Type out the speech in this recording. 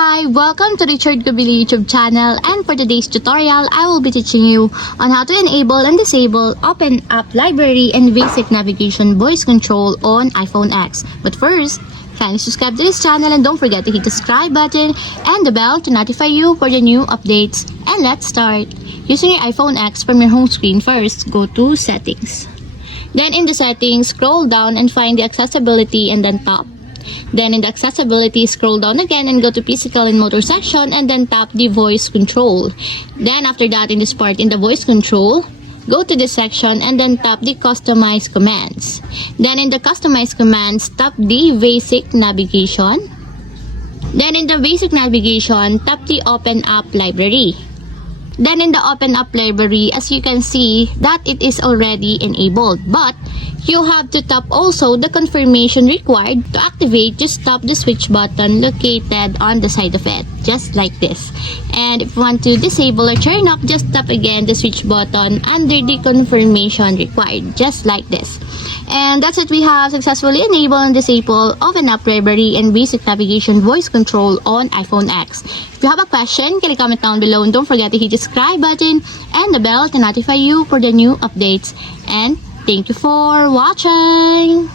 Hi, welcome to Richard Gabili YouTube channel, and for today's tutorial, I will be teaching you on how to enable and disable Open App Library and Basic Navigation Voice Control on iPhone X. But first, kindly subscribe to this channel and don't forget to hit the subscribe button and the bell to notify you for the new updates. And let's start. Using your iPhone X from your home screen, first go to Settings. Then in the Settings, scroll down and find the Accessibility and then tap. Then in the accessibility, scroll down again and go to physical and motor section and then tap the voice control. Then after that, in this part, in the voice control, go to this section and then tap the customize commands. Then in the customize commands, tap the basic navigation. Then in the basic navigation, tap the open app library. Then in the open app library, as you can see that it is already enabled, but you have to tap also the confirmation required to activate. Just tap the switch button located on the side of it, just like this. And if you want to disable or turn off, just tap again the switch button under the confirmation required, just like this. And that's it. We have successfully enabled and disabled Open App Library and Basic Navigation Voice Control on iPhone X. If you have a question, can you comment down below, and don't forget to hit the subscribe button and the bell to notify you for the new updates. And thank you for watching!